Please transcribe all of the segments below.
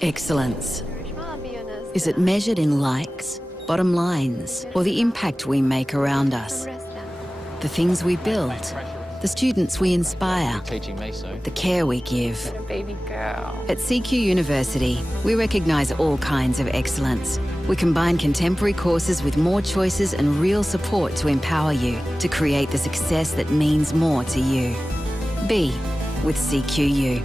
Excellence. Is it measured in likes, bottom lines, or the impact we make around us? The things we build, the students we inspire, the care we give. Baby girl. At CQ University, we recognise all kinds of excellence. We combine contemporary courses with more choices and real support to empower you to create the success that means more to you. Be with CQU.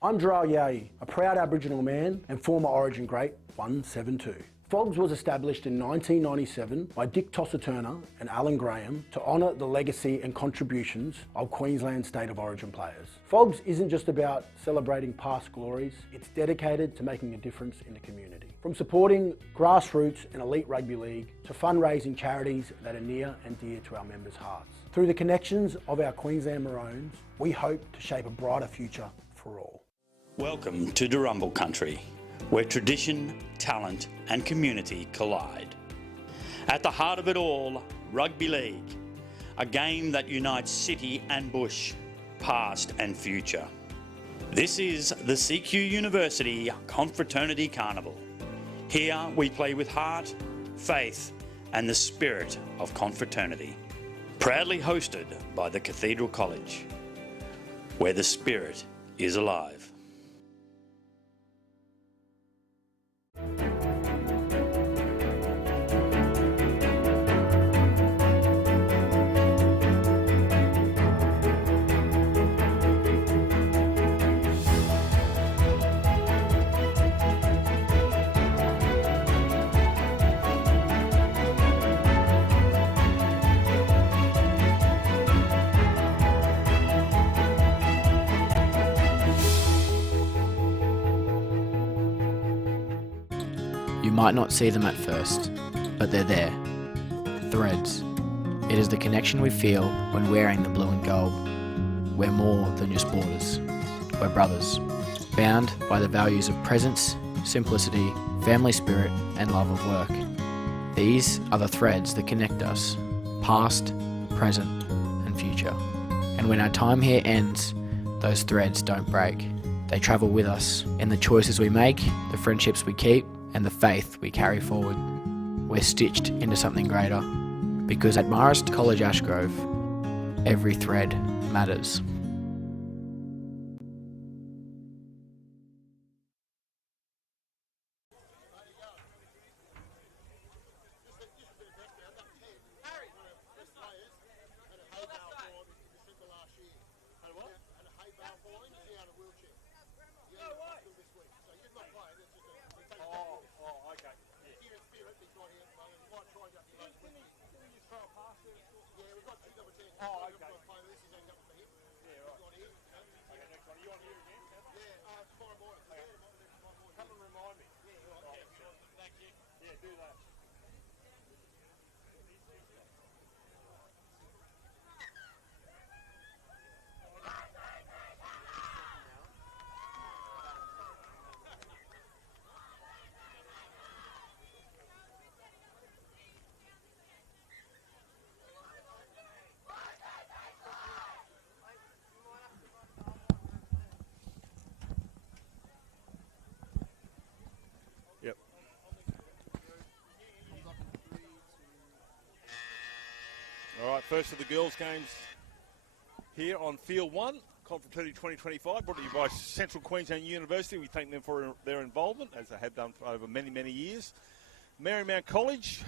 I'm Jarrell Yahi, a proud Aboriginal man and former Origin great 172. FOGS was established in 1997 by Dick Tosser-Turner and Alan Graham to honour the legacy and contributions of Queensland State of Origin players. FOGS isn't just about celebrating past glories, it's dedicated to making a difference in the community. From supporting grassroots and elite rugby league to fundraising charities that are near and dear to our members' hearts. Through the connections of our Queensland Maroons, we hope to shape a brighter future for all. Welcome to Durumble Country, where tradition, talent and community collide. At the heart of it all, rugby league, a game that unites city and bush, past and future. This is the CQ University Confraternity Carnival. Here we play with heart, faith and the spirit of confraternity. Proudly hosted by the Cathedral College, where the spirit is alive. You might not see them at first, but they're there. Threads. It is the connection we feel when wearing the blue and gold. We're more than just borders. We're brothers, bound by the values of presence, simplicity, family spirit and love of work. These are the threads that connect us, past, present and future. And when our time here ends, those threads don't break. They travel with us in the choices we make, the friendships we keep, and the faith we carry forward. We're stitched into something greater, because at Marymount College Ashgrove, every thread matters. All right, first of the girls' games here on Field 1, Confraternity 2025, brought to you by Central Queensland University. We thank them for their involvement, as they have done for over many, many years. Marymount College,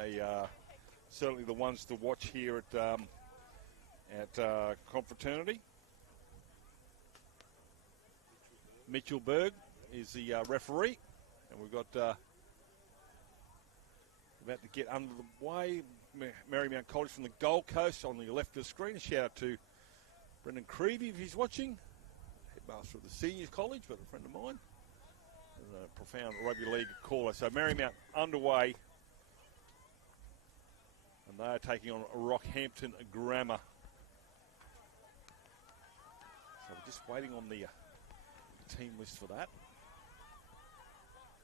they are certainly the ones to watch here at Confraternity. Mitchell Berg is the referee, and we've got about to get under the way. Marymount College from the Gold Coast on the left of the screen. A shout out to Brendan Creevy if he's watching, headmaster of the Seniors College, but a friend of mine, and a profound rugby league caller. So Marymount underway, and they are taking on Rockhampton Grammar. So we're just waiting on the team list for that.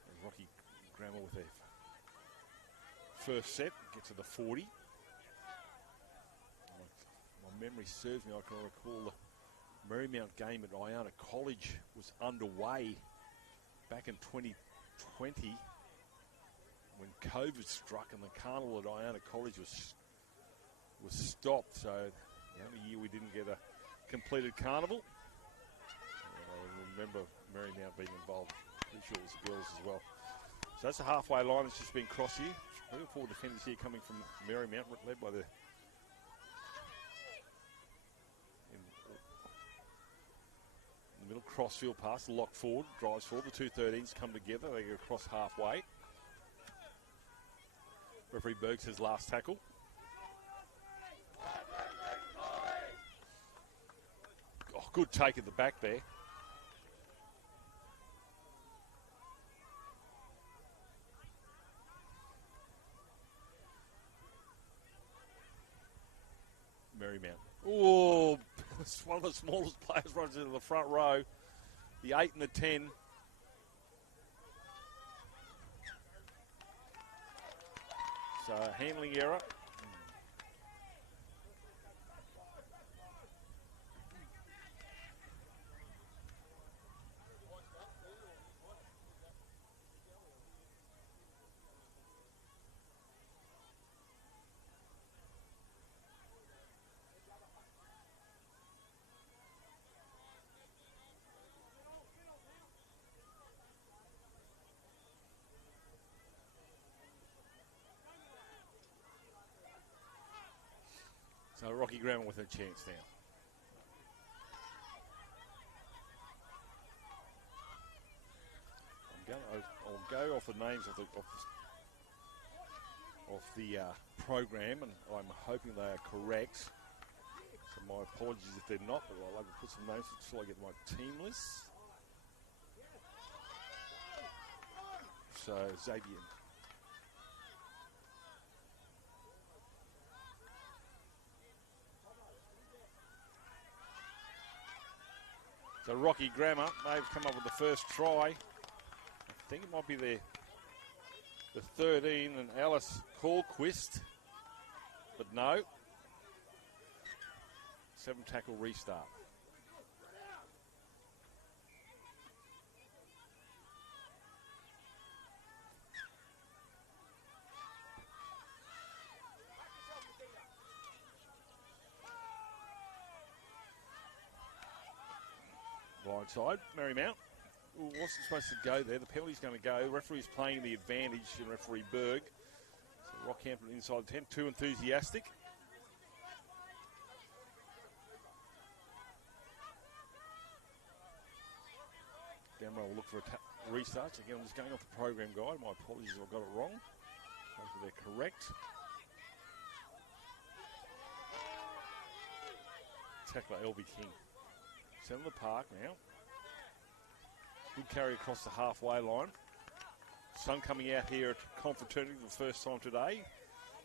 And Rocky Grammar with their first set, get to the 40. My memory serves me, I can recall Marymount game at Iona College was underway back in 2020 when COVID struck and the carnival at Iona College was stopped. So the only year we didn't get a completed carnival. And I remember Marymount being involved. Pretty sure it was the girls as well. So that's the halfway line that's just been crossed here. 3 or 4 defenders here coming from Marymount, led by the middle crossfield pass, the lock forward, drives forward. The 213s come together. They go across halfway. Referee Berg says last tackle. Oh, good take at the back there. Marymount. Oh, it's one of the smallest players runs into the front row. The 8 and the 10. So, handling error. So Rocky Grammar with a chance now. I'll go off the names of the program, and I'm hoping they are correct. So my apologies if they're not, but I'll have to put some names until I get my team list. So Xavier. So Rocky Grammar, they've come up with the first try. I think it might be the 13 and Alice Callquist, but no. 7 tackle restart. Blindside, Marymount. Wasn't supposed to go there. The penalty's going to go. The referee's playing the advantage, and referee Berg. So Rockhampton inside the 10, too enthusiastic. Damrow will look for a restart. Again, I'm just going off the program guide. My apologies if I got it wrong. Hopefully they're correct. Tackler LB King. Centre of the park now. Good carry across the halfway line. Sun coming out here at Confraternity for the first time today.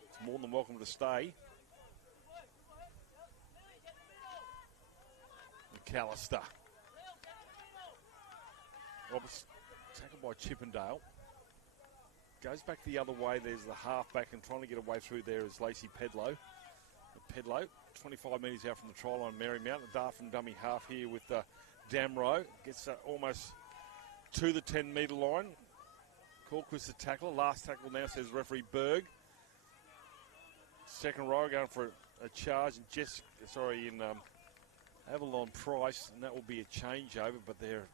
It's more than welcome to stay. McAllister. Roberts tackled by Chippendale. Goes back the other way. There's the halfback, and trying to get away through there is Lacey Pedlow. Pedlow, 25 metres out from the try line, Marymount. A dart from dummy half here with Damrow. Gets almost to the 10-metre line. Callquist the tackler. Last tackle now, says referee Berg. Second row going for a charge. And Avalon Price, and that will be a changeover, but they're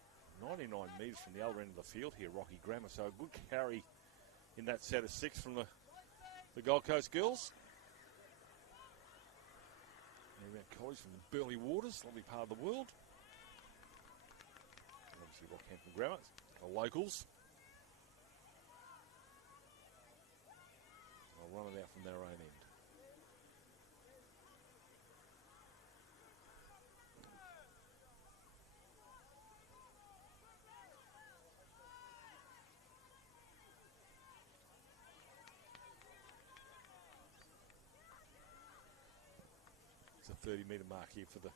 99 metres from the other end of the field here, Rocky Grammar. So a good carry in that set of 6 from the Gold Coast girls. Marymount College from the Burleigh Waters, lovely part of the world. And obviously Rockhampton Grammar, the locals. I'll run it out from their own end. It's a 30-metre mark here for the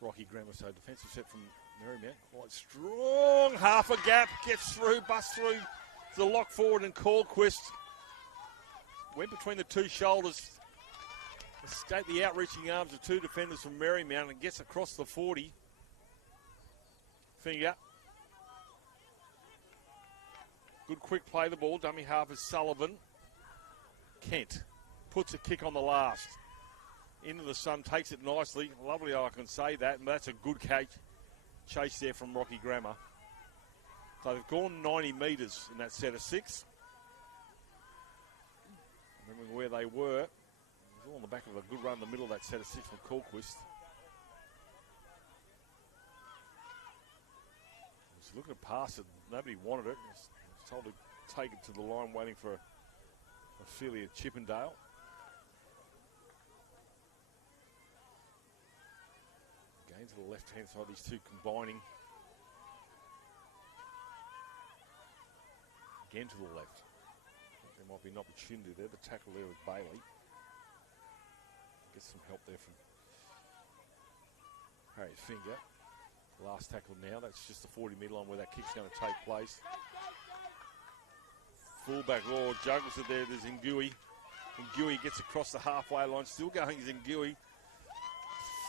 Rocky Grammar. So defensive set from Marymount, quite strong. Half a gap, gets through, busts through the lock forward, and Callquist went between the two shoulders, escaped the outreaching arms of 2 defenders from Marymount, and gets across the 40. Finger. Good quick play the ball. Dummy half is Sullivan. Kent puts a kick on the last. Into the sun, takes it nicely. Lovely, I can say that. And that's a good chase there from Rocky Grammar. So they've gone 90 metres in that set of 6. Remembering where they were, it was all on the back of a good run in the middle of that set of 6 from Colquist. Was looking to pass it, nobody wanted it. Was told to take it to the line, waiting for Ophelia Chippendale. Again to the left-hand side, these two combining. Again to the left. There might be an opportunity there. The tackle there was Bailey. Get some help there from Harry Finger. Last tackle now. That's just the 40-metre line where that kick's going to take place. Fullback Law juggles it there. There's Ngui. Ngui gets across the halfway line. Still going is Ngui.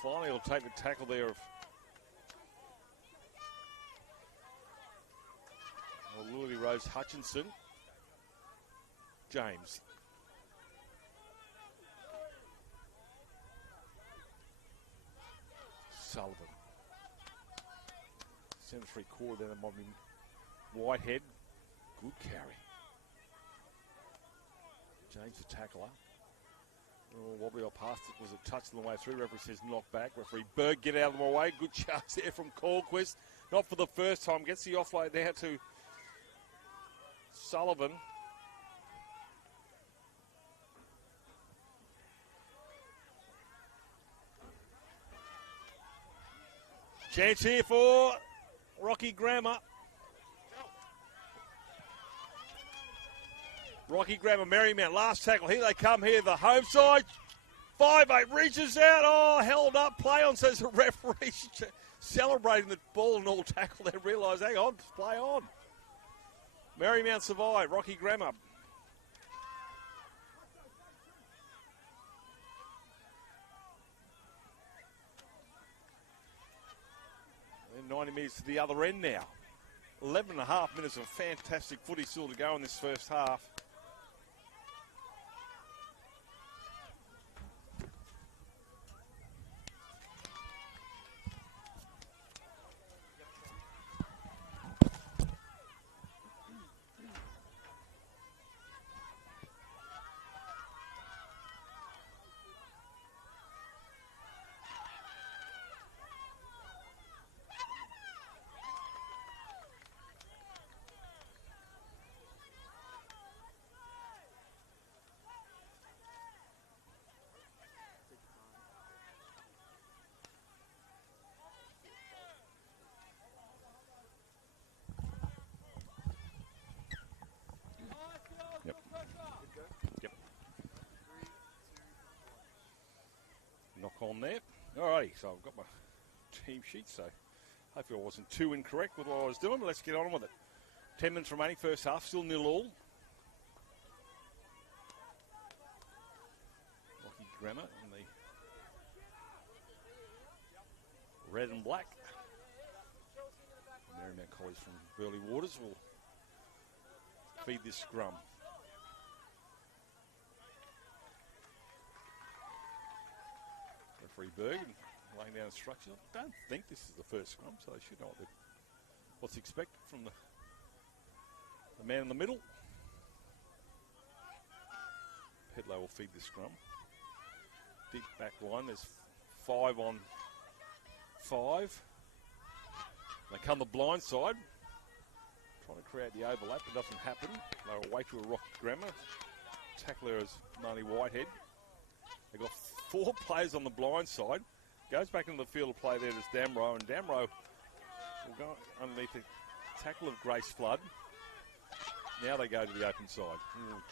Finally he'll take the tackle there of Lily Rose Hutchinson. James. Sullivan. Centre 3/4 there, that might be Whitehead. Good carry. James the tackler. Oh, wobbly or past it. Was a touch on the way through. Referee says knock back. Referee Berg, get out of my way. Good chance there from Colquist. Not for the first time. Gets the offload there to Sullivan. Chance here for Rocky Grammar. Rocky Grammar, Marymount, last tackle. Here they come here, the home side. 5'8", reaches out. Oh, held up. Play on, says the referee. Celebrating the ball and all tackle. They realise, hang on, play on. Marymount survive. Rocky Grammar. And 90 minutes to the other end now. 11.5 minutes of fantastic footy still to go in this first half. Knock on there. Alrighty, so I've got my team sheet, so hopefully I wasn't too incorrect with what I was doing, but let's get on with it. 10 minutes remaining, first half, still 0-0. Rocky Grammar in the red and black. Marymount College from Burleigh Waters will feed this scrum. Referee Berg laying down instructions. I don't think this is the first scrum, so they should know what's expected from the man in the middle. Pedlow will feed the scrum. Deep back line, there's 5 on 5. They come the blind side, trying to create the overlap. It doesn't happen. They're away to a Rocky Grammar. Tackler is Marnie Whitehead. They've got 4 players on the blind side. Goes back into the field of play there to Damrow, and Damrow will go underneath the tackle of Grace Flood. Now they go to the open side.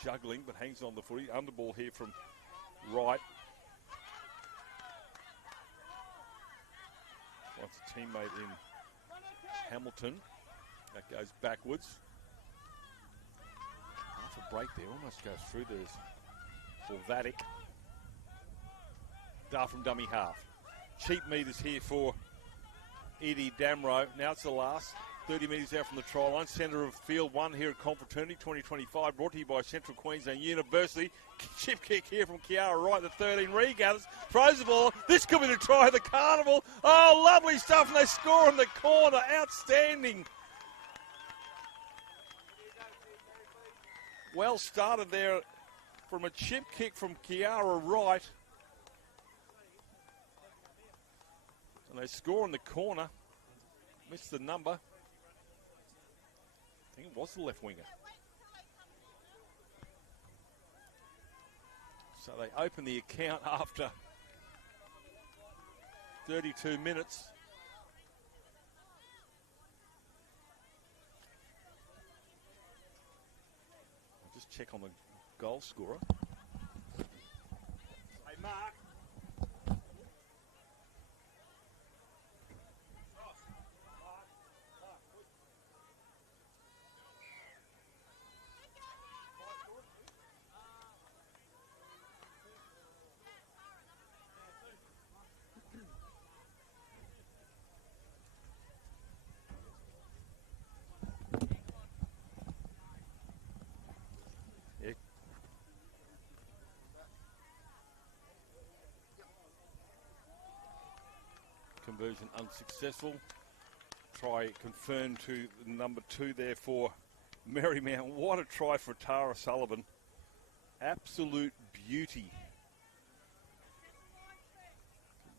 Juggling, but hangs on the footy. Underball here from Wright. Wants a teammate in Hamilton. That goes backwards. Half a break there, almost goes through. There's Vatic. Dar from dummy half. Cheap meters here for Edie Damrow. Now it's the last. 30 metres out from the try line. Centre of field 1 here at Confraternity 2025. Brought to you by Central Queensland University. Chip kick here from Kiara Wright. The 13 regathers. Throws the ball. This could be the try of the Carnival. Oh, lovely stuff. And they score in the corner. Outstanding. Well started there from a chip kick from Kiara Wright. And they score in the corner. Missed the number. I think it was the left winger. So they open the account after 32 minutes. I'll just check on the goal scorer. Hey, Mark. Conversion unsuccessful. Try confirmed to number 2 there for Marymount. What a try for Tara Sullivan. Absolute beauty.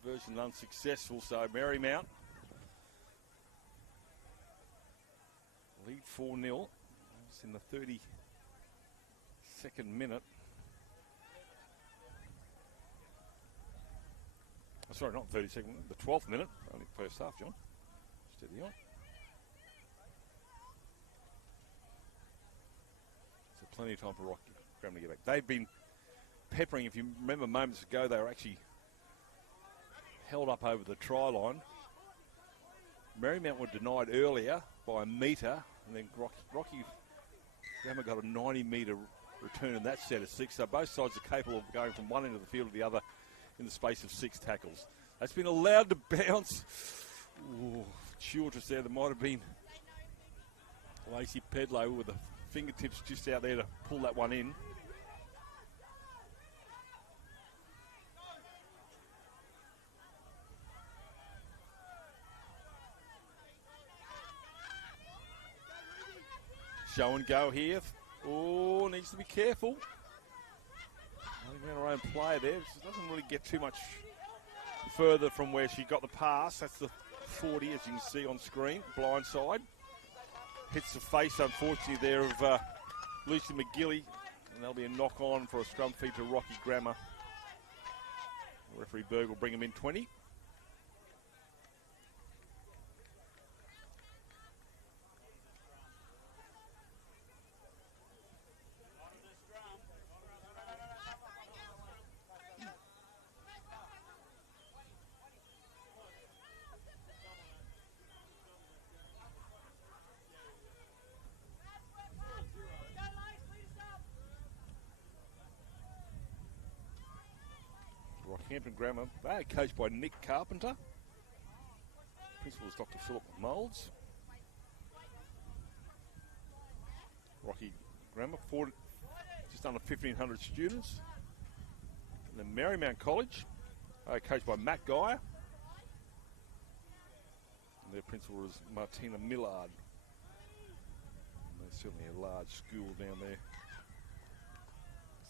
Conversion unsuccessful, so Marymount lead 4-0. It's in the 32nd minute. Sorry, not 32nd minute, the 12th minute. Only first half, John. Steady on. So plenty of time for Rockhampton to get back. They've been peppering. If you remember moments ago, they were actually held up over the try line. Marymount were denied earlier by a metre, and then Rockhampton got a 90-metre return in that set of 6. So both sides are capable of going from one end of the field to the other in the space of 6 tackles. That's been allowed to bounce. Ooh, shortest there. There might have been Lacey Pedlow with the fingertips just out there to pull that one in. Show and go here. Oh, needs to be careful. Our own player there. She doesn't really get too much further from where she got the pass. That's the 40, as you can see on screen. Blind side. Hits the face, unfortunately, there of Lucy McGilly. And there'll be a knock on for a scrum feed to Rocky Grammar. Referee Berg will bring him in 20. Rockhampton Grammar, they are coached by Nick Carpenter. Principal is Dr. Philip Moulds. Rocky Grammar, just under 1,500 students. And then Marymount College, coached by Matt Geyer. And their principal is Martina Millard. And there's certainly a large school down there.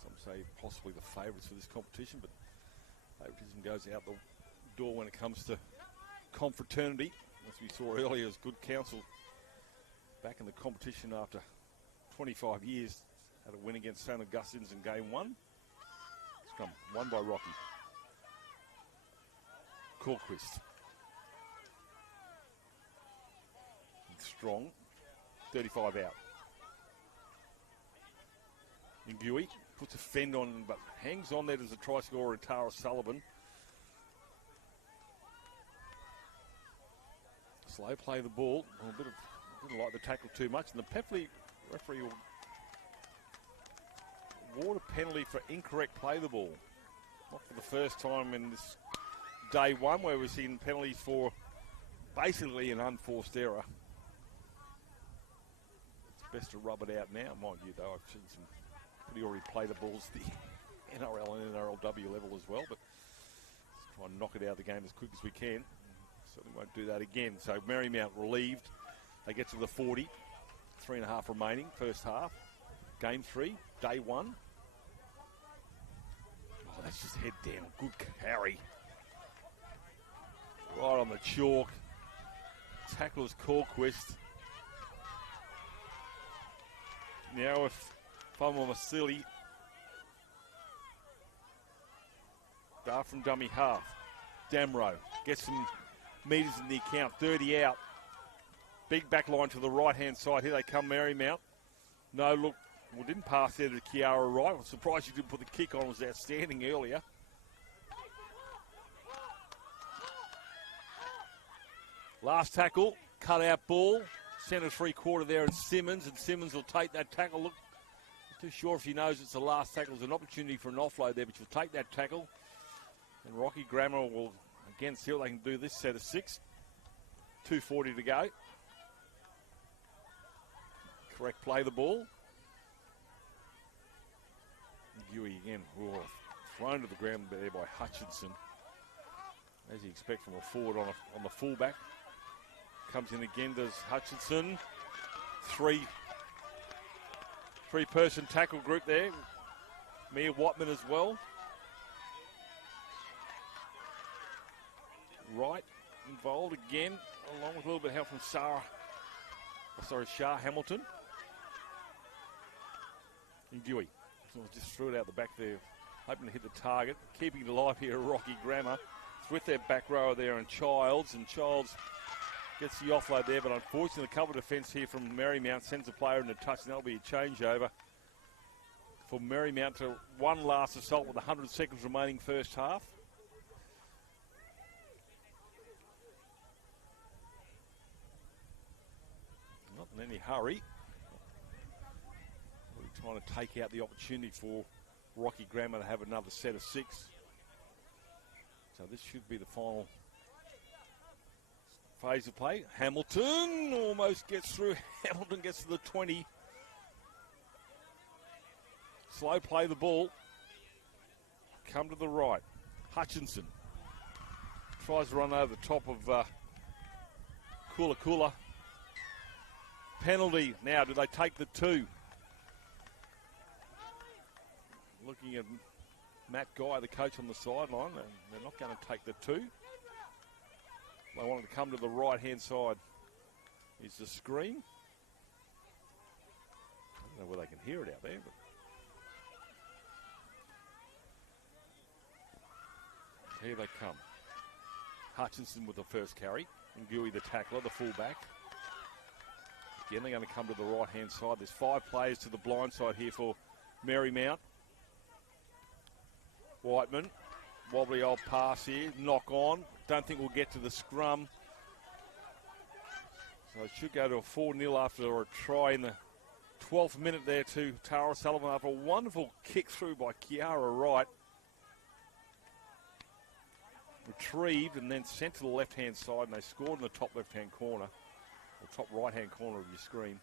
Some say possibly the favourites for this competition, but favouritism goes out the door when it comes to confraternity. As we saw earlier, as good counsel back in the competition after 25 years. Had a win against St. Augustine's in game 1. Scrum won by Rocky. Corquist. Strong. 35 out. Ngui puts a fend on, but hangs on there as a try scorer, Tara Sullivan. Slow play the ball. Didn't like the tackle too much, and the Peppley referee will award a penalty for incorrect play the ball. Not for the first time in this day 1 where we've seen penalties for basically an unforced error. It's best to rub it out now, mind you, though. I've seen some pretty already played balls the NRL and NRLW level as well, but let's try and knock it out of the game as quick as we can. Certainly won't do that again. So Marymount relieved. They get to the 40. 3.5 remaining, first half. Game 3, day 1. Oh, that's just head down. Good carry. Right on the chalk. Tackles Corquist. Now if Famo Masili. Dart from dummy half. Damro gets some metres in the account. 30 out. Big back line to the right-hand side. Here they come, Marymount. No, look, well, didn't pass there to Kiara Wright. I'm surprised you didn't put the kick on. It was outstanding earlier. Last tackle, cut out ball. Centre 3/4 there, and Simmons will take that tackle. Look, not too sure if he knows it's the last tackle. There's an opportunity for an offload there, but you'll take that tackle. And Rocky Grammar will, again, see what they can do this set of 6. 2:40 to go. Correct play the ball. Dewey again, thrown to the ground there by Hutchinson. As you expect from a forward on the fullback. Comes in again, does Hutchinson. Three-person tackle group there. Mia Watman as well. Wright involved again, along with a little bit of help from Shah Hamilton. And Dewey just threw it out the back there, hoping to hit the target. Keeping it alive here, Rocky Grammar. It's with their back rower there and Childs gets the offload there, but unfortunately the cover defence here from Marymount sends a player into touch, and that'll be a changeover for Marymount to one last assault with 100 seconds remaining first half. Not in any hurry. We're trying to take out the opportunity for Rocky Grammar to have another set of 6. So this should be the final phase of play. Hamilton almost gets through. Hamilton gets to the 20. Slow play the ball. Come to the right. Hutchinson tries to run over the top of Kula. Penalty. Now, do they take the 2? Looking at Matt Guy, the coach on the sideline, and they're not going to take the 2. They wanted to come to the right-hand side. Is the screen. I don't know whether they can hear it out there, but here they come. Hutchinson with the first carry. And Gui, the tackler, the fullback. Again, they're going to come to the right-hand side. There's 5 players to the blind side here for Marymount. Whiteman, wobbly old pass here, knock on. Don't think we'll get to the scrum. So it should go to a 4-0 after a try in the 12th minute there to Tara Sullivan after a wonderful kick through by Kiara Wright. Retrieved and then sent to the left-hand side, and they scored in the top left-hand corner, or top right-hand corner of your screen.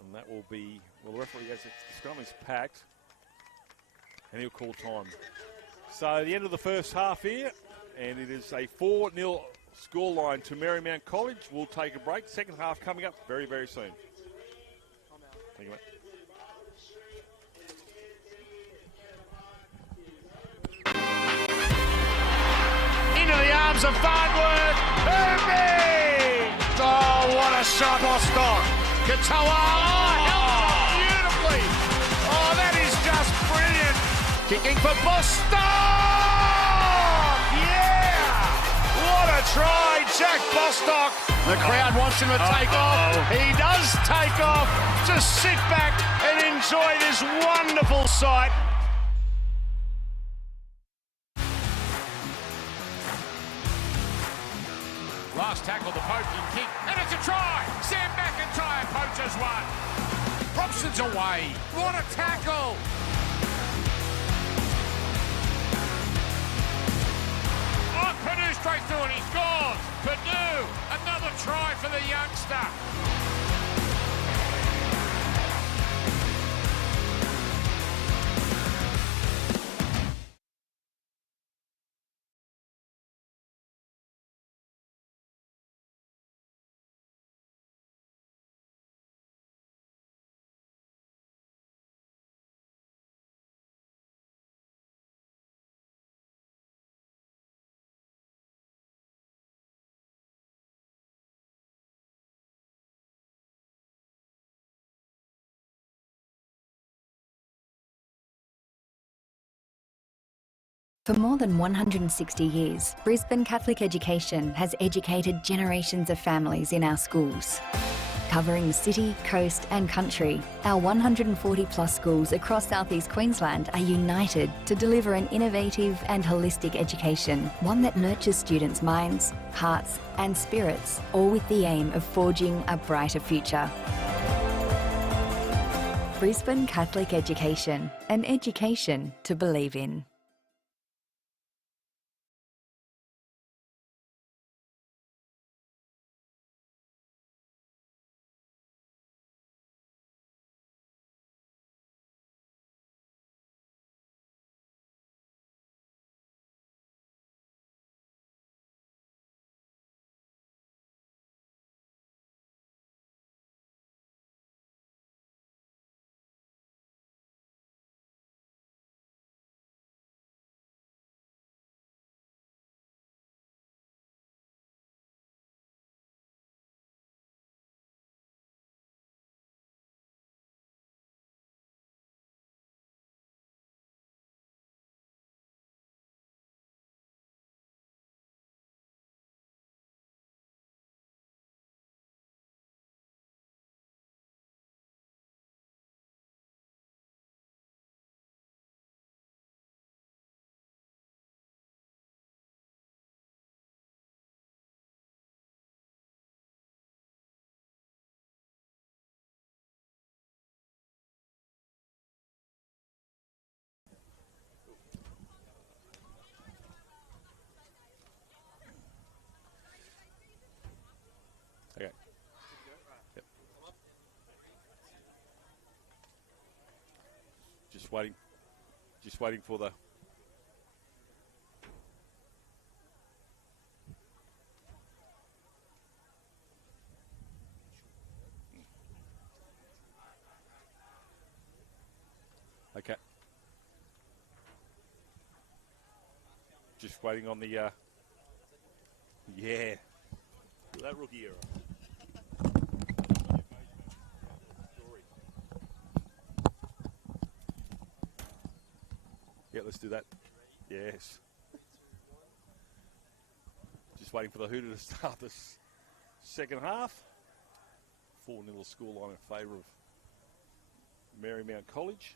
And that will be, well, the referee has the scrum is packed, and he'll call time. So the end of the first half here, and it is a 4-0 scoreline to Marymount College. We'll take a break. Second half coming up very, very soon. Thank you, mate. Into the arms of Farnworth. Hermie! Oh, what a shot, Bostock. Katoa, held up beautifully. Oh, that is just brilliant. Kicking for Bostock. Yeah! What a try, Jack Bostock. The crowd wants him to take off. He does take off. Just sit back and enjoy this wonderful sight. Last tackle, the poking kick, and it's a try! Sam McIntyre poaches one. Robson's away. What a tackle! straight through and he's gone. Perdue, another try for the youngster. For more than 160 years, Brisbane Catholic Education has educated generations of families in our schools. Covering the city, coast and country, our 140 plus schools across southeast Queensland are united to deliver an innovative and holistic education, one that nurtures students' minds, hearts and spirits, all with the aim of forging a brighter future. Brisbane Catholic Education, an education to believe in. Okay. Yep. Just waiting for the... Okay. Just waiting on the... Yeah. That rookie era. Yeah, let's do that. Yes. Just waiting for the Hooter to start this second half. 4-0 scoreline in favour of Marymount College.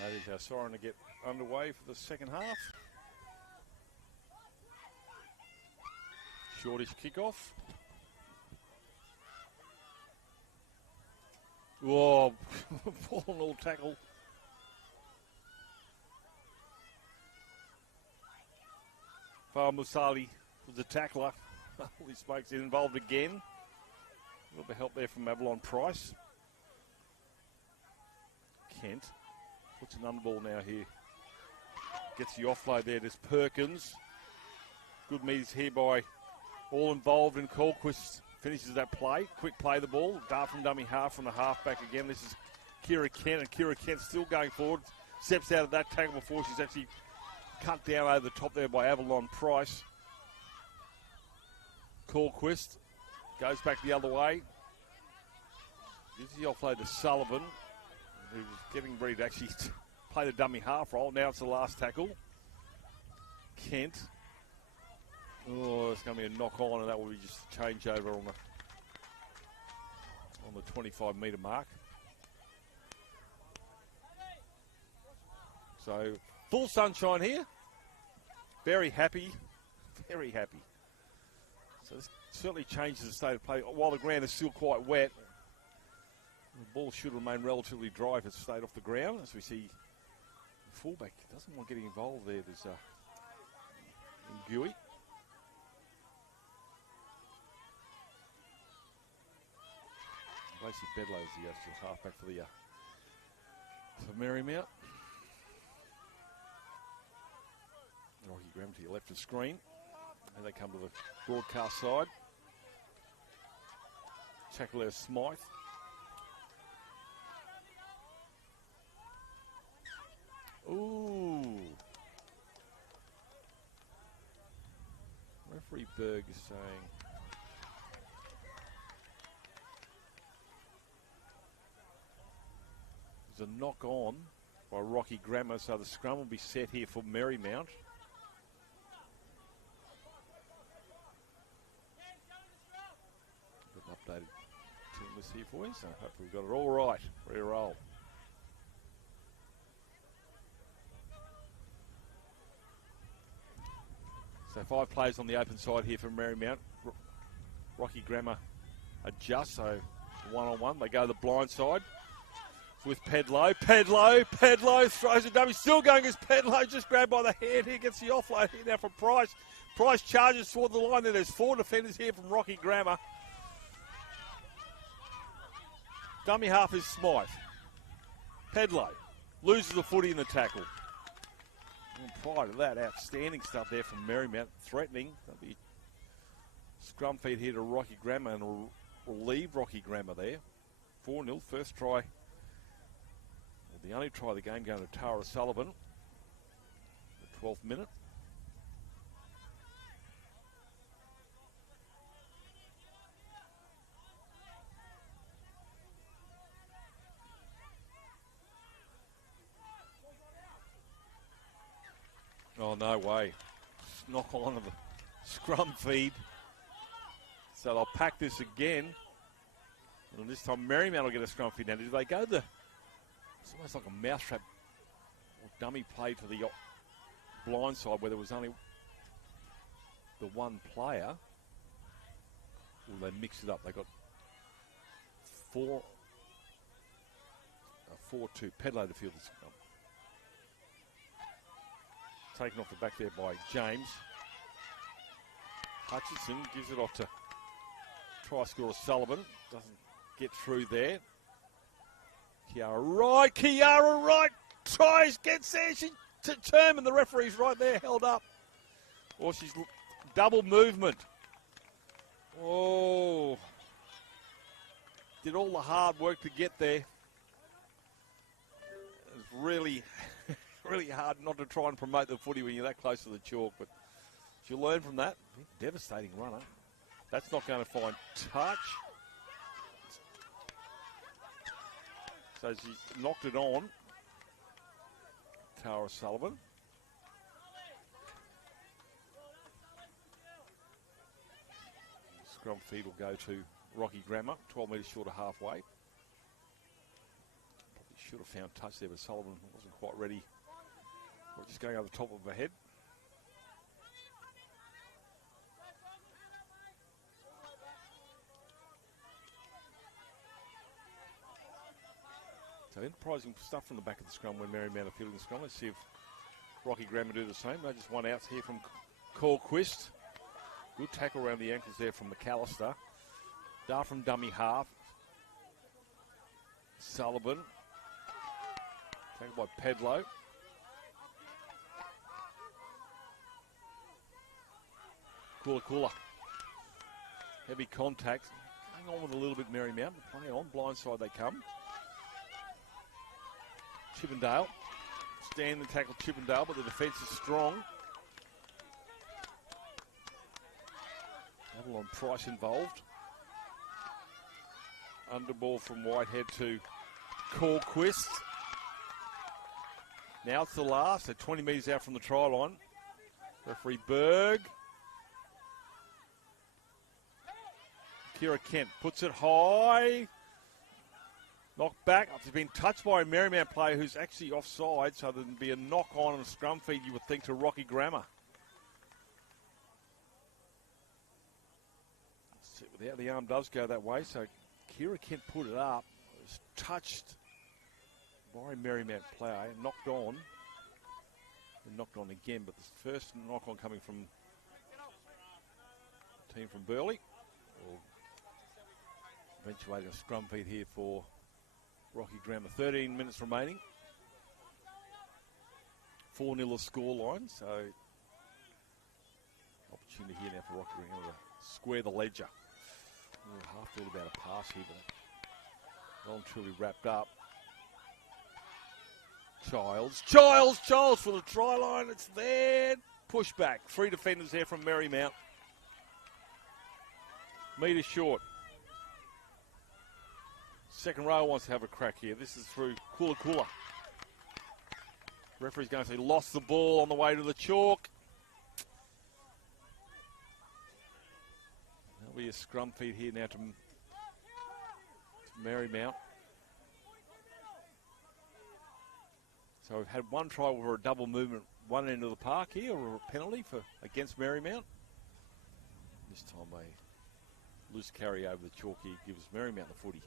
That is our siren to get underway for the second half. Shortish kickoff. Whoa, ball and all tackle. Far Musali was the tackler. Holy smokes, he's involved again. A little bit of help there from Avalon Price. Kent puts an underball now here. Gets the offload there. There's Perkins. Good meets here by all involved in Colquist. Finishes that play. Quick play the ball. Dart from dummy half from the halfback again. This is Kira Kent, and Kira Kent still going forward. Steps out of that tackle before she's actually cut down over the top there by Avalon Price. Colquist goes back the other way. Gives the offload to Sullivan, who's getting ready to actually play the dummy half roll. Now it's the last tackle. Kent Oh, it's going to be a knock on, and that will be just a changeover on the 25-metre mark. So, full sunshine here. Very happy. Very happy. So this certainly changes the state of play. While the ground is still quite wet, the ball should remain relatively dry if it's stayed off the ground. As we see, the fullback doesn't want getting involved there. There's Nguyi. Lacey Bedlow is the actual halfback for Marymount. Rocky Graham to your left of screen. And they come to the broadcast side. Chakalair Smythe. Ooh. Referee Berg is saying there's a knock on by Rocky Grammar, so the scrum will be set here for Marymount. Updated team list here for you, so hopefully we've got it all right. Ready to roll. So 5 players on the open side here for Marymount. Rocky Grammar adjusts, so one-on-one. They go to the blind side with Pedlow. Pedlow throws a dummy. Still going as Pedlow, just grabbed by the hand here. Gets the offload here now from Price. Price charges toward the line. There's 4 defenders here from Rocky Grammar. Dummy half is Smythe. Pedlow loses the footy in the tackle. And prior to that, outstanding stuff there from Marymount. Threatening. That'll be scrum feed here to Rocky Grammar and will leave Rocky Grammar there. 4-0. First try. Well, the only try of the game going to Tara Sullivan. The 12th minute. Oh, no way. Knock on of the scrum feed. So they'll pack this again. And this time Marymount will get a scrum feed. Now, do they go it's almost like a mousetrap or dummy play to the blind side where there was only the one player? Or they mix it up. They got 4-2. Pedlow to field the scrum. Taken off the back there by James. Hutchinson gives it off to try scorer Sullivan. Doesn't get through there. Kiara Wright tries, gets there. She's determined. The referee's right there, held up. Or she's double movement. Oh. Did all the hard work to get there. It's really hard not to try and promote the footy when you're that close to the chalk, but she'll learn from that. Devastating runner. That's not going to find touch. So she's knocked it on. Tara Sullivan. Scrum feed will go to Rocky Grammar, 12 metres short of halfway. Probably should have found touch there, but Sullivan wasn't quite ready. Just going over the top of her head. So enterprising stuff from the back of the scrum when Marymount are fielding the scrum. Let's see if Rocky Grammar do the same. They just one out here from Corquist. Good tackle around the ankles there from McAllister. Dart from dummy half. Sullivan. Tackled by Pedlow. Kula. Heavy contact. Hang on with a little bit, Marymount. Play on. Blindside they come. Chippendale. Stand the tackle Chippendale, but the defence is strong. Avalon Price involved. Underball from Whitehead to Corquist. Now it's the last. So 20 metres out from the try line. Referee Berg. Kira Kent puts it high. Knocked back. It's been touched by a Marymount player who's actually offside, so there'd be a knock on and a scrum feed, you would think, to Rocky Grammar. Without the arm does go that way, so Kira Kent put it up. It was touched by a Marymount player, knocked on. And knocked on again, but the first knock on coming from the team from Burleigh. Eventuating a scrum feed here for Rocky Grammar. 13 minutes remaining. 4-0 the scoreline, so opportunity here now for Rocky Grammar to square the ledger. Half thought about a pass here, but well and truly wrapped up. Childs for the try line. It's there. Pushback. 3 defenders there from Marymount. Metre short. Second row wants to have a crack here. This is through Kula. Referee's going to say lost the ball on the way to the chalk. There'll be a scrum feed here now to Marymount. So we've had one try for a double movement, one end of the park here, or a penalty against Marymount. This time a loose carry over the chalk here gives Marymount the footy.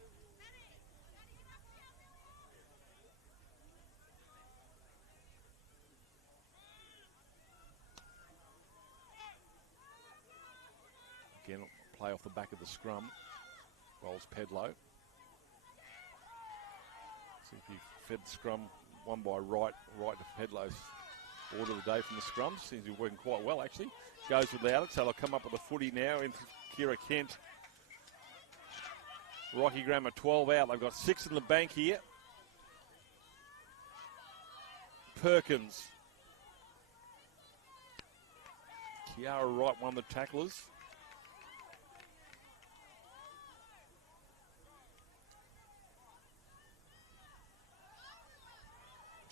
Again, play off the back of the scrum. Rolls Pedlow. See if he fed the scrum. One by right to Pedlow's order of the day from the scrum. Seems to be working quite well, actually. Goes without it, so they'll come up with a footy now in Kira Kent. Rocky Grammar 12 out. They've got 6 in the bank here. Perkins. Kiara Wright won the tacklers.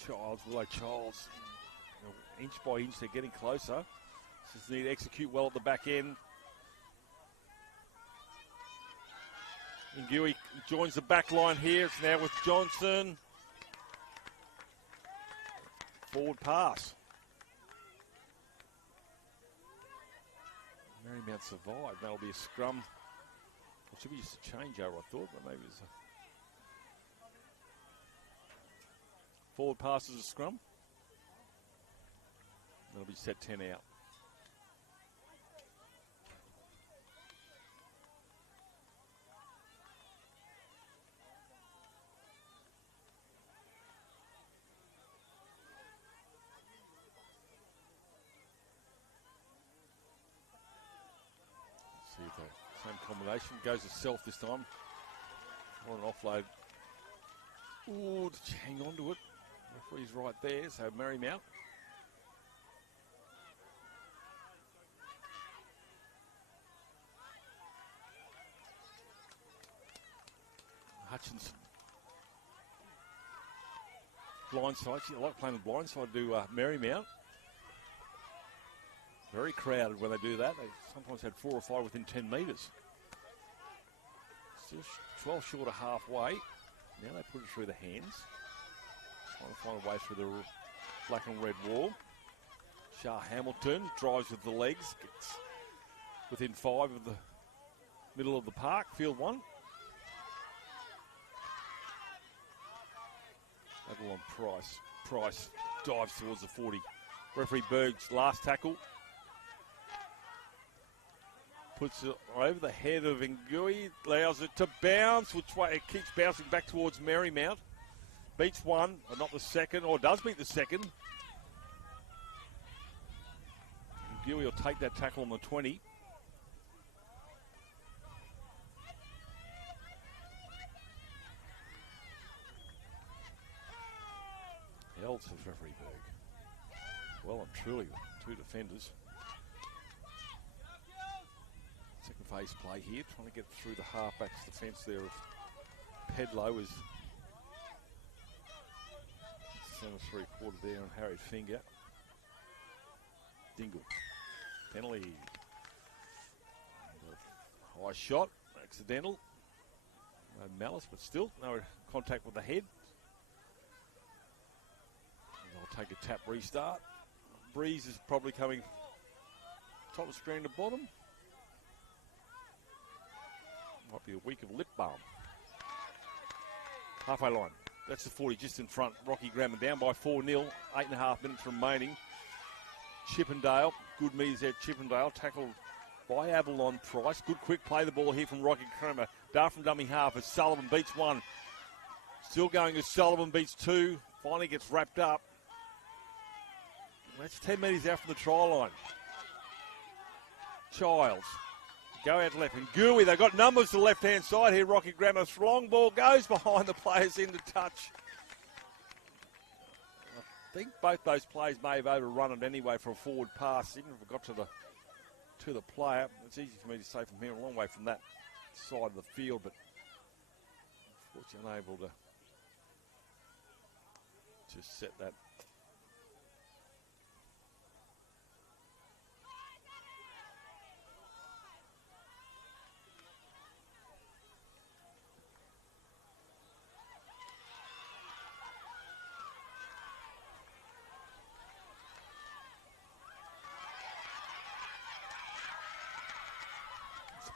Childs, inch by inch, they're getting closer. Just need to execute well at the back end. Ngui joins the back line here. It's now with Johnson. Forward pass. Marymount survived. That'll be a scrum. It should be just a changeover, I thought, but maybe it's a forward pass as a scrum. That'll be set 10 out. See if the same combination goes to Self this time. Or an offload. Ooh, just hang on to it. Referee's right there, so Marymount. Hutchinson. Blindside. I like playing the blindside to Marymount. Very crowded when they do that. They sometimes had 4 or 5 within 10 metres. Still 12 short of halfway. Now they put it through the hands. Trying to find a way through the black and red wall. Shah Hamilton drives with the legs. Gets within 5 of the middle of the park. Field 1. Avalon Price dives towards the 40. Referee Berg's last tackle. Puts it over the head of Ngui. Allows it to bounce. Which way? It keeps bouncing back towards Marymount. Beats one, but not the second, or does beat the second. Ngui will take that tackle on the 20. Held, says referee Berg. Well and truly, 2 defenders. Second phase play here, trying to get through the halfback's defence there of Pedlow is center 3/4 there on Harry Finger. Dingle. Penalty. High shot. accidental. No malice, but still no contact with the head. And I'll take a tap restart. Breeze is probably coming top of screen to bottom. Might be a week of lip balm. Halfway line. That's the 40 just in front. Rocky Grammar down by 4-0. 8.5 minutes remaining. Chippendale. Good metres there. Chippendale tackled by Avalon Price. Good quick play the ball here from Rocky Grammar. Dart from dummy half as Sullivan beats one. Still going as Sullivan beats two. Finally gets wrapped up. That's 10 metres out from the try line. Childs. Go out left. And Gooey, they've got numbers to the left-hand side here. Rocky Grammar. Long ball goes behind the players into touch. I think both those plays may have overrun it anyway for a forward pass. Even if it got to the player. It's easy for me to say from here, a long way from that side of the field, but unfortunately unable to just set that.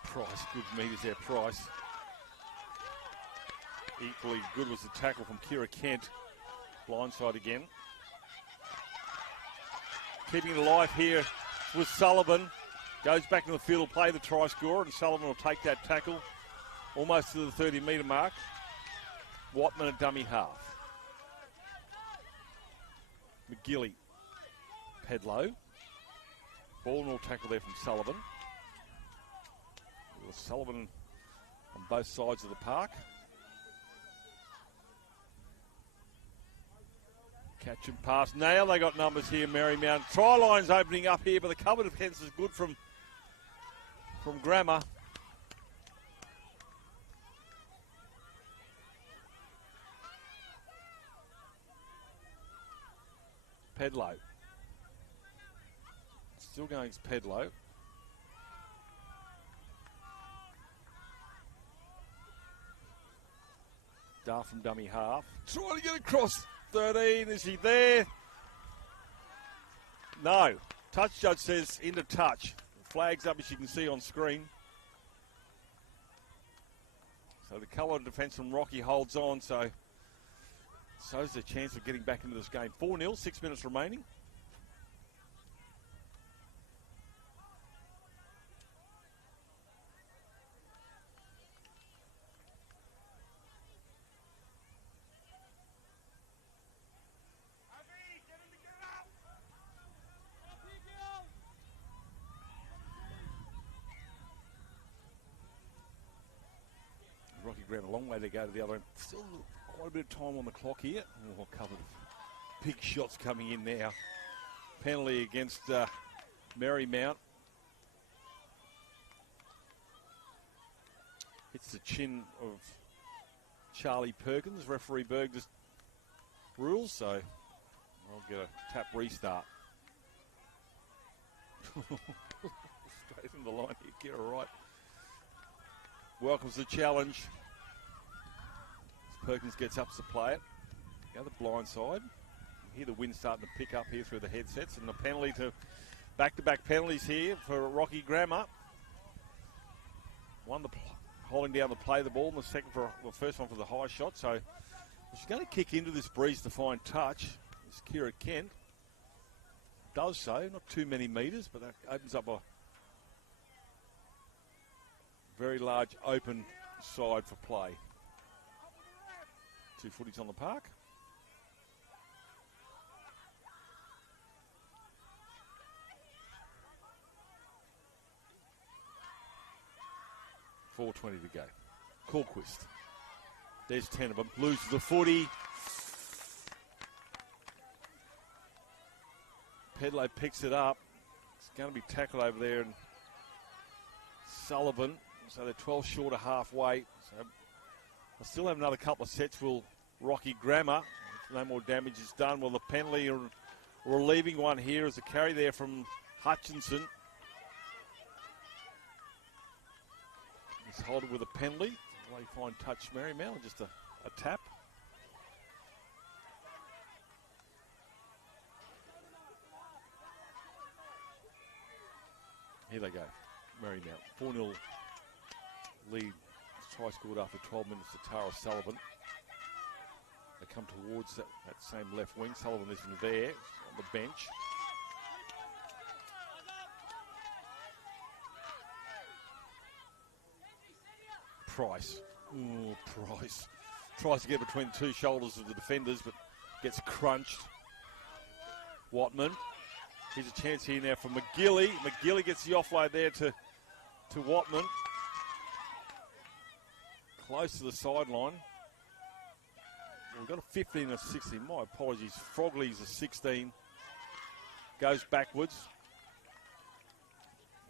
Price, good meters there, Price. Equally good was the tackle from Kira Kent. Blindside again. Keeping it alive here with Sullivan. Goes back in the field, will play the try scorer, and Sullivan will take that tackle almost to the 30-metre mark. Watman a dummy half. McGilly. Pedlow. Ball and all tackle there from Sullivan. Sullivan on both sides of the park. Catch and pass. Now they got numbers here, Marymount. Try line's opening up here, but the cover defence is good from Grammar. Pedlow. Still going as Pedlow. Dart from dummy half. Trying to get across 13. Is he there? No. Touch judge says into touch. Flags up as you can see on screen. So the colour defence from Rocky holds on. So's the chance of getting back into this game. 4-0, 6 minutes remaining. A long way to go to the other end. Still quite a bit of time on the clock here. Oh, a couple of big shots coming in now. Penalty against Marymount. Hits the chin of Charlie Perkins. Referee Berg just rules, so I'll get a tap restart. Straight in the line here, get it right. Welcomes the challenge. Perkins gets up to play it. The other blind side. You hear the wind starting to pick up here through the headsets, and the penalty to back-to-back penalties here for Rocky Grammar. One holding down the play of the ball, and the first one for the high shot. So she's going to kick into this breeze to find touch. It's Kira Kent. Does so, not too many metres, but that opens up a very large open side for play. 2 footies on the park. .420 to go. Corquist. There's 10 of them. Loses the footy. Pedlow picks it up. It's going to be tackled over there. And Sullivan. So they're 12 short of halfway. So I still have another couple of sets. Will Rocky Grammar. If no more damage is done. Well, the penalty or relieving one here is a carry there from Hutchinson. He's holding with a penalty. Way fine touch, Marymount, just a tap. Here they go, Marymount. 4-0 lead. Try scored after 12 minutes to Tara Sullivan. They come towards that same left wing. Sullivan isn't there on the bench. Price. Ooh, Price. Tries to get between the two shoulders of the defenders, but gets crunched. Watman. Here's a chance here now for McGilly. McGilly gets the offload there to Watman. Close to the sideline. We've got a 15 and a 16. My apologies. Frogley's a 16. Goes backwards.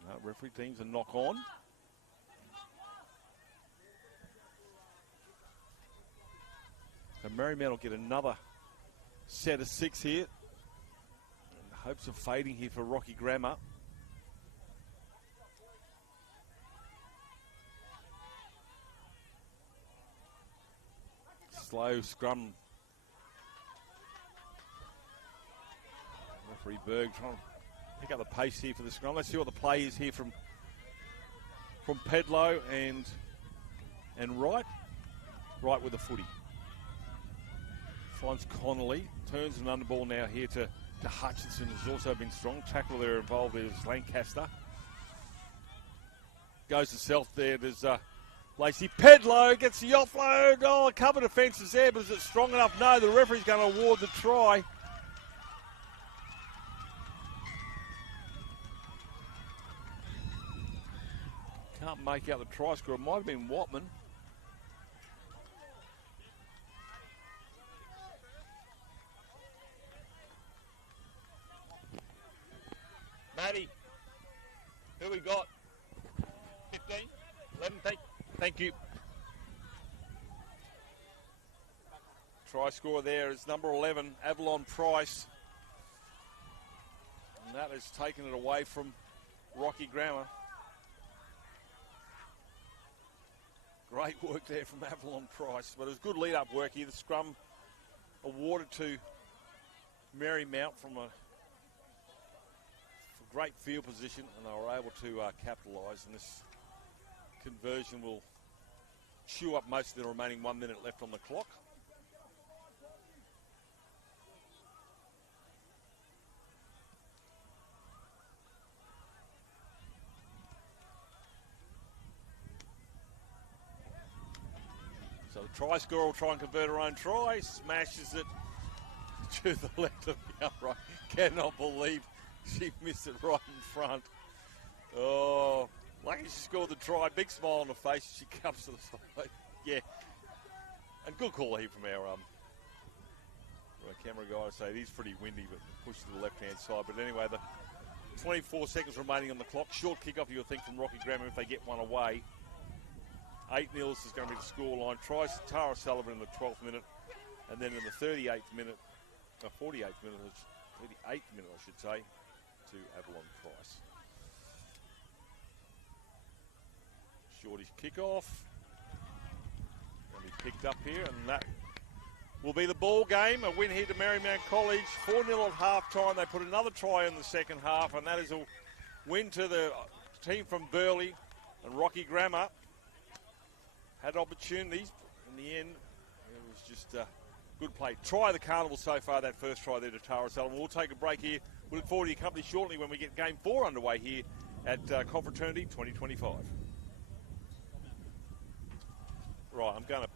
No, referee team's a knock on. So Marymount will get another set of 6 here. And hopes of fading here for Rocky Grammar. Slow scrum. Referee Berg trying to pick up the pace here for the scrum. Let's see what the play is here from Pedlow and Wright. Wright with the footy. Finds Connolly. Turns an underball now here to Hutchinson, who's also been strong. Tackle there involved is Lancaster. Goes to self there. There's Lacey Pedlow gets the offload. Oh, a couple of defences there, but is it strong enough? No, the referee's going to award the try. Can't make out the try score. It might have been Watman. Matty, who we got? 15? 11? Thank you. Try scorer there is number 11, Avalon Price. And that has taken it away from Rocky Grammar. Great work there from Avalon Price. But it was good lead-up work here. The scrum awarded to Marymount from a great field position, and they were able to capitalise, and this conversion will chew up most of the remaining 1 minute left on the clock. So the try scorer will try and convert her own try, smashes it to the left of the upright. Cannot believe she missed it right in front. Oh, lucky she scored the try. Big smile on her face. She comes to the side. Yeah. And good call here from our camera guy. So it is pretty windy, but push to the left-hand side. But anyway, the 24 seconds remaining on the clock. Short kick-off, you would think, from Rocky Grammar if they get one away. 8-0 is going to be the scoreline. Tries Tara Sullivan in the 12th minute. And then in the 38th minute, 48th minute, 38th minute, I should say, to Avalon Price. Shorty's kickoff. Going to be picked up here, and that will be the ball game. A win here to Marymount College. 4-0 at half-time. They put another try in the second half, and that is a win to the team from Burleigh. And Rocky Grammar had opportunities. In the end, it was just good play. Try of the carnival so far, that first try there to Tara Sullivan. We'll take a break here. We'll look forward to your company shortly when we get Game 4 underway here at Confraternity 2025. Right, I'm going to